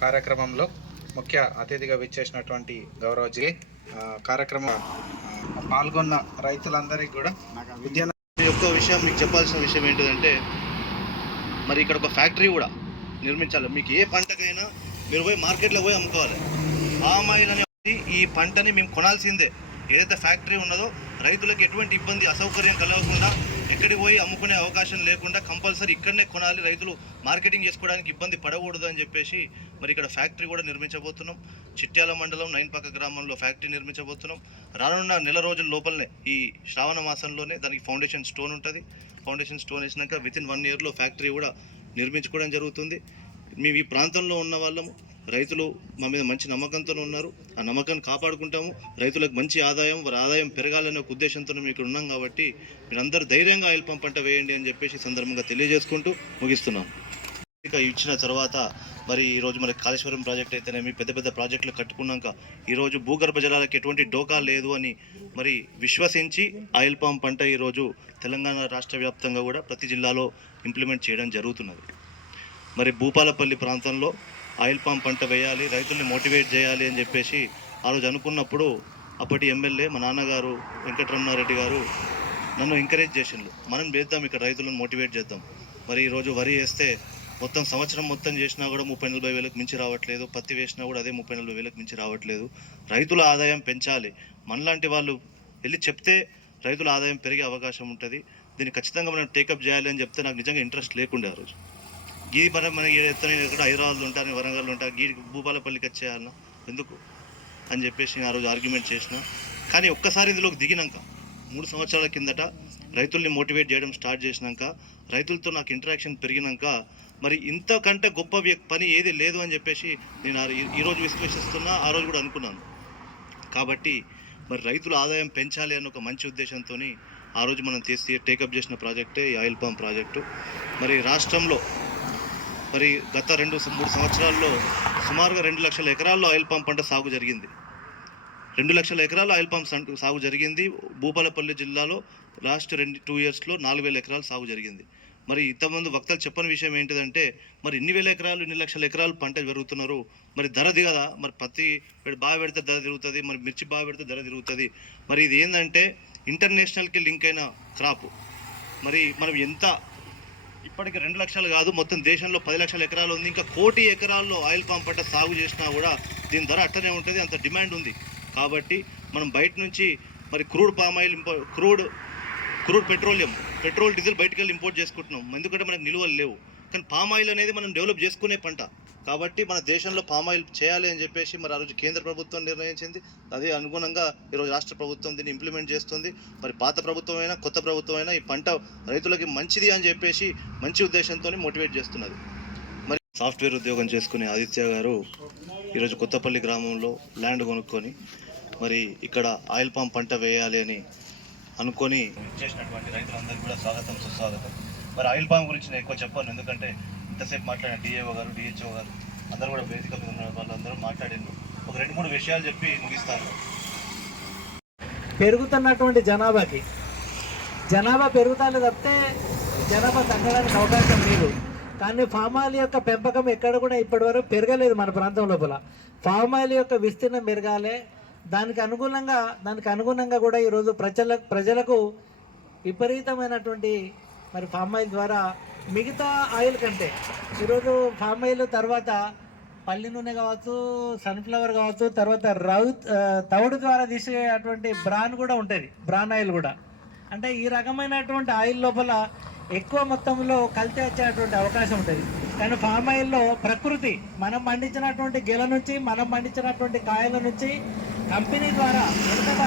కార్యక్రమంలో ముఖ్య అతిథిగా విచ్చేసినటువంటి గౌరవజీ కార్యక్రమం పాల్గొన్న రైతులందరికీ కూడా విద్యా యొక్క విషయం మీకు చెప్పాల్సిన విషయం ఏంటిదంటే మరి ఇక్కడ ఒక ఫ్యాక్టరీ కూడా నిర్మించాలి. మీకు ఏ పంటకైనా మీరు పోయి మార్కెట్లో పోయి అమ్ముకోవాలి. పామ్ ఆయిల్ అనేది ఈ పంటని మేము కొనాల్సిందే. ఏదైతే ఫ్యాక్టరీ ఉన్నదో రైతులకు ఎటువంటి ఇబ్బంది అసౌకర్యం కలగకుండా ఎక్కడికి పోయి అమ్ముకునే అవకాశం లేకుండా కంపల్సరీ ఇక్కడనే కొనాలి. రైతులు మార్కెటింగ్ చేసుకోవడానికి ఇబ్బంది పడకూడదు అని చెప్పేసి మరి ఇక్కడ ఫ్యాక్టరీ కూడా నిర్మించబోతున్నాం. చిట్యాల మండలం నైన్పక్క గ్రామంలో ఫ్యాక్టరీ నిర్మించబోతున్నాం. రానున్న నెల రోజుల లోపలనే ఈ శ్రావణ మాసంలోనే దానికి ఫౌండేషన్ స్టోన్ ఉంటుంది. ఫౌండేషన్ స్టోన్ వేసినాక విత్ ఇన్ వన్ ఇయర్లో ఫ్యాక్టరీ కూడా నిర్మించుకోవడం జరుగుతుంది. మేము ఈ ప్రాంతంలో ఉన్న వాళ్ళము. రైతులు మా మీద మంచి నమ్మకంతో ఉన్నారు. ఆ నమ్మకాన్ని కాపాడుకుంటాము. రైతులకు మంచి ఆదాయం వారి ఆదాయం పెరగాలనే ఒక ఉద్దేశంతో మేము ఇక్కడ ఉన్నాం కాబట్టి మీరందరూ ధైర్యంగా ఆయిల్ పంప్ పంట వేయండి అని చెప్పేసి సందర్భంగా తెలియజేసుకుంటూ ముగిస్తున్నాం. ఇచ్చిన తర్వాత మరి ఈరోజు మరి కాళేశ్వరం ప్రాజెక్ట్ అయితేనేమి పెద్ద పెద్ద ప్రాజెక్టులు కట్టుకున్నాక ఈరోజు భూగర్భ జలాలకు ఎటువంటి డోకా లేదు అని మరి విశ్వసించి ఆయిల్ పంప్ పంట ఈరోజు తెలంగాణ రాష్ట్ర వ్యాప్తంగా కూడా ప్రతి జిల్లాలో ఇంప్లిమెంట్ చేయడం జరుగుతున్నది. మరి భూపాలపల్లి ప్రాంతంలో ఆయిల్ పామ్ పంట వేయాలి రైతుల్ని మోటివేట్ చేయాలి అని చెప్పేసి ఆ రోజు అనుకున్నప్పుడు అప్పటి ఎమ్మెల్యే మా నాన్నగారు వెంకటరమణారెడ్డి గారు నన్ను ఎంకరేజ్ చేసిండ్రు. మనం చేద్దాం ఇక్కడ రైతులను మోటివేట్ చేద్దాం. మరి ఈరోజు వరి వేస్తే మొత్తం సంవత్సరం మొత్తం చేసినా కూడా ముప్పై నలభై వేలకు మించి రావట్లేదు. పత్తి వేసినా కూడా అదే ముప్పై నలభై వేలకు మించి రావట్లేదు. రైతుల ఆదాయం పెంచాలి. మనలాంటి వాళ్ళు వెళ్ళి చెప్తే రైతుల ఆదాయం పెరిగే అవకాశం ఉంటుంది. దీన్ని ఖచ్చితంగా మనం టేకప్ చేయాలి అని చెప్తే నాకు నిజంగా ఇంట్రెస్ట్ లేకుండే ఆ రోజు. గీ పరం మనకి ఎత్తనే ఇక్కడ హైదరాబాద్లో ఉంటాను వరంగల్లో ఉంటా గీ భూపాలపల్లికి వచ్చేయాలన్నా ఎందుకు? అని చెప్పేసి నేను ఆ రోజు ఆర్గ్యుమెంట్ చేసిన. కానీ ఒక్కసారి ఇందులోకి దిగినాక మూడు సంవత్సరాల కిందట రైతుల్ని మోటివేట్ చేయడం స్టార్ట్ చేసినాక రైతులతో నాకు ఇంటరాక్షన్ పెరిగినాక మరి ఇంతకంటే గొప్ప పని ఏది లేదు అని చెప్పేసి నేను ఆ- ఈ- ఈరోజు విశ్లేషిస్తున్నా ఆ రోజు కూడా అనుకున్నాను. కాబట్టి మరి రైతుల ఆదాయం పెంచాలి అన్న ఒక మంచి ఉద్దేశంతో ఆ రోజు మనం తీసి టేకప్ చేసిన ప్రాజెక్టే ఈ ఆయిల్ పంప్ ప్రాజెక్టు. మరి రాష్ట్రంలో మరి గత రెండు మూడు సంవత్సరాల్లో సుమారుగా రెండు లక్షల ఎకరాల్లో ఆయిల్ పంప్ పంట సాగు జరిగింది. రెండు లక్షల ఎకరాలు ఆయిల్ పంప్ సాగు జరిగింది. భూపాలపల్లి జిల్లాలో లాస్ట్ రెండు టూ ఇయర్స్లో నాలుగు వేల ఎకరాలు సాగు జరిగింది. మరి ఇంతమంది వక్తలు చెప్పని విషయం ఏంటిదంటే మరి ఇన్ని వేల ఎకరాలు ఇన్ని లక్షల ఎకరాలు పంట పెరుగుతున్నారు. మరి ధర దిగదా? మరి పత్తి బాగా పెడితే ధర తిరుగుతుంది మరి మిర్చి బాగా పెడితే ధర తిరుగుతుంది. మరి ఇది ఏంటంటే ఇంటర్నేషనల్కి లింక్ అయిన క్రాప్. మరి మనం ఎంత ఇప్పటికి రెండు లక్షలు కాదు మొత్తం దేశంలో పది లక్షల ఎకరాలు ఉంది. ఇంకా కోటి ఎకరాల్లో ఆయిల్ పామ్ పంట సాగు చేసినా కూడా దీని ధర అట్టనే ఉంటుంది అంత డిమాండ్ ఉంది. కాబట్టి మనం బయట నుంచి మరి crude palm oil ఇంపో crude crude petroleum petrol diesel బయటకు వెళ్ళి ఇంపోర్ట్ చేసుకుంటున్నాం. ఎందుకంటే మనకు నిలువలు లేవు. కానీ పామ్ ఆయిల్ అనేది మనం డెవలప్ చేసుకునే పంట. కాబట్టి మన దేశంలో పామ్ ఆయిల్ చేయాలి అని చెప్పేసి మరి ఆ రోజు కేంద్ర ప్రభుత్వం నిర్ణయించింది. అదే అనుగుణంగా ఈరోజు రాష్ట్ర ప్రభుత్వం దీన్ని ఇంప్లిమెంట్ చేస్తుంది. మరి పాత ప్రభుత్వం అయినా కొత్త ప్రభుత్వం అయినా ఈ పంట రైతులకి మంచిది అని చెప్పేసి మంచి ఉద్దేశంతో మోటివేట్ చేస్తున్నది. మరి సాఫ్ట్వేర్ ఉద్యోగం చేసుకునే ఆదిత్య గారు ఈరోజు కొత్తపల్లి గ్రామంలో ల్యాండ్ కొనుక్కొని మరి ఇక్కడ ఆయిల్ పామ్ పంట వేయాలి అని అనుకొని చేసినటువంటి రైతులందరికీ కూడా స్వాగతం సుస్వాగతం. మరి ఆయిల్ పామ్ గురించి నేను ఎక్కువ చెప్పాను. ఎందుకంటే ఎంతసేపు మాట్లాడిన డిఏఓ గారు డిహెచ్ఓ గారు అందరూ కూడా వేదిక మీద ఉన్న వాళ్ళందరూ మాట్లాడిండ్రు. ఒక రెండు మూడు విషయాలు చెప్పి ముగిస్తాను. పెరుగుతున్నటువంటి జనాభాకి జనాభా పెరుగుతానే తప్పితే జనాభా తగ్గడానికి అవకాశం లేదు. కానీ ఫామ్ ఆయిల్ యొక్క పెంపకం ఎక్కడ కూడా ఇప్పటివరకు పెరగలేదు మన ప్రాంతం లోపల. ఫామ్ ఆయిల్ యొక్క విస్తీర్ణం పెరగాలి. దానికి అనుగుణంగా దానికి అనుగుణంగా కూడా ఈరోజు ప్రజల ప్రజలకు విపరీతమైనటువంటి మరి ఫామ్ ఆయిల్ ద్వారా మిగతా ఆయిల్ కంటే ఈరోజు ఫామ్ ఆయిల్ తర్వాత పల్లి నూనె కావచ్చు సన్ఫ్లవర్ కావచ్చు తర్వాత రౌ తవుడు ద్వారా తీసేటువంటి బ్రాన్ కూడా ఉంటుంది బ్రాన్ ఆయిల్ కూడా. అంటే ఈ రకమైనటువంటి ఆయిల్ లోపల ఎక్కువ మొత్తంలో కల్తీ వచ్చేటువంటి అవకాశం ఉంటుంది. కానీ ఫామ్ ఆయిల్లో ప్రకృతి మనం పండించినటువంటి గెల నుంచి మనం పండించినటువంటి కాయల నుంచి కంపెనీ ద్వారా వెనుకట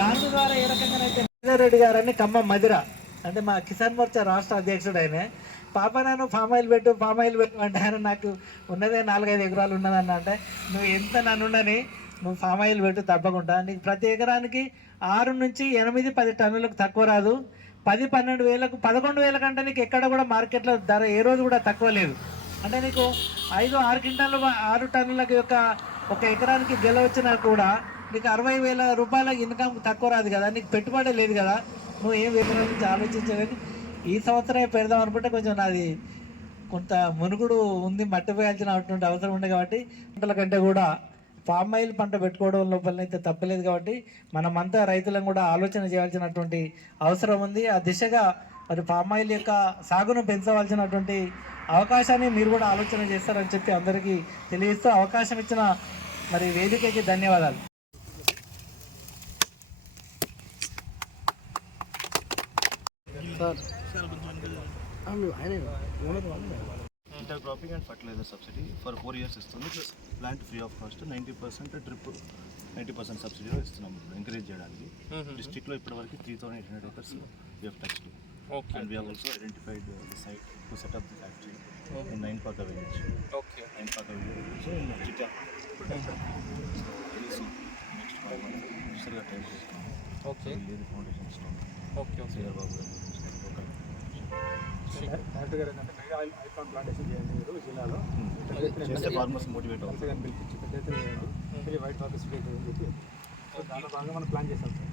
దాని ద్వారా ఏ రకంగానైతే రెడ్డి గారని ఖమ్మం మదిర అంటే మా కిసాన్ మోర్చా రాష్ట్ర అధ్యక్షుడు ఆయన పాప నన్ను ఫామ్ ఆయిల్ పెట్టు ఫామ్ ఆయిల్ పెట్టు అంటే ఆయన నాకు ఉన్నదే నాలుగైదు ఎకరాలు ఉన్నదన్న అంటే నువ్వు ఎంత నన్నుండని నువ్వు ఫామ్ ఆయిల్ పెట్టు తప్పకుండా. నీకు ప్రతి ఎకరానికి ఆరు నుంచి ఎనిమిది పది టన్నులకు తక్కువ రాదు. పది పన్నెండు వేలకు పదకొండు వేల కంటే నీకు ఎక్కడ కూడా మార్కెట్లో ధర ఏ రోజు కూడా తక్కువ లేదు. అంటే నీకు ఐదు ఆరు క్వింటాలు ఆరు టన్నులకు యొక్క ఒక ఎకరానికి గెలవచ్చినా కూడా నీకు అరవై వేల రూపాయల ఇన్కమ్ తక్కువ రాదు కదా. నీకు పెట్టుబడి లేదు కదా. నువ్వు ఏం వివరాల నుంచి ఆలోచించలేదు ఈ సంవత్సరమే పెడదాం అనుకుంటే కొంచెం నాది కొంత మునుగుడు ఉంది మట్టి అవసరం ఉంది కాబట్టి పంటల కంటే కూడా పామ్ ఆయిల్ పంట పెట్టుకోవడం లోపల అయితే తప్పలేదు కాబట్టి మనమంతా రైతులను కూడా ఆలోచన చేయాల్సినటువంటి అవసరం ఉంది. ఆ దిశగా మరి పామ్ ఆయిల్ యొక్క సాగును పెంచవలసినటువంటి అవకాశాన్ని మీరు కూడా ఆలోచన చేస్తారని చెప్పి అందరికీ తెలియజేస్తూ అవకాశం ఇచ్చిన మరి వేదికకి ధన్యవాదాలు. Intercropping and fertiliser subsidy for four years ఇస్తుంది. Plus plant free of cost ninety percent drip ninety percent సబ్సిడీలో ఇస్తున్నాం ఎంకరేజ్ చేయడానికి. డిస్ట్రిక్ట్లో ఇప్పటివరకు three thousand eight hundred acres we have touch Okay. And we have also identified the site to set up the factory in Nainpaka village okay Nainpaka village so in చిట్టా next five months time okay లేదు foundation okay okay బాబు director గారు ఏంటంటే mega oil oil palm plantation చేయండి మీరు జిల్లాలో. చేస్తే farmers motivate కలిసి కానీ పిలిపించి పెద్ద ఎత్తున చేయండి. వైట్ అని చెప్పి సో దాంట్లో భాగంగా మనం ప్లాన్ చేస్తాం సార్.